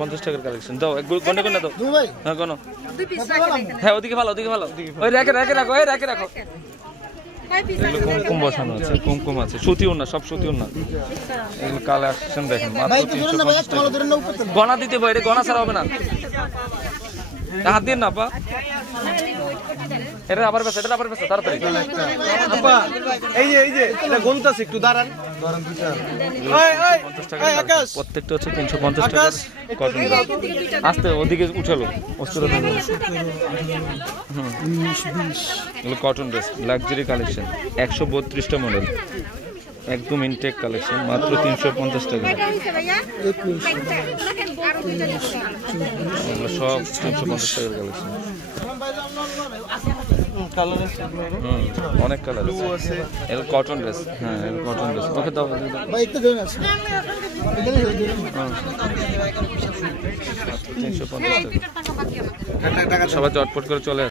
50 টাকার কালেকশন দাও গন্ডে গন্ডে দাও ভাই হ্যাঁ গনো দুই পিস রাখো হ্যাঁ ওদিকে ভালো ওই রেখে রাখো এই রেখে রাখো এগুলো কুমকুম বসানো আছে কুমকুম আছে সুতি ওন্না সব সুতি ওন্না এগুলো কালেকশন দেখেন মাত্র 350 টাকা গনা দিতে ভাই এটা গনা ছাড়া হবে না হাত দিন না আপা এটা আবার বেশ তাড়াতাড়ি আপা এই যে এটা গন্তাছে একটু দাঁড়ান প্রত্যেকটা হচ্ছে 350 টাকা কটন আস্তে ওদিকে উঠালো অস্ত্রটা এগুলো কটন ড্রেস লাক্সারি কালেকশন 132টা মডেল একদম ইনটেক কালেকশন মাত্র 350 টাকা এগুলো সব 350 টাকার কালেকশন অনেক কালার আছে এগুলো কটন ড্রেস হ্যাঁ এগুলো কটন ড্রেস ওকে দাও ভাই একটু দেন আছে 350 টাকা সবাই চটপট করে চলে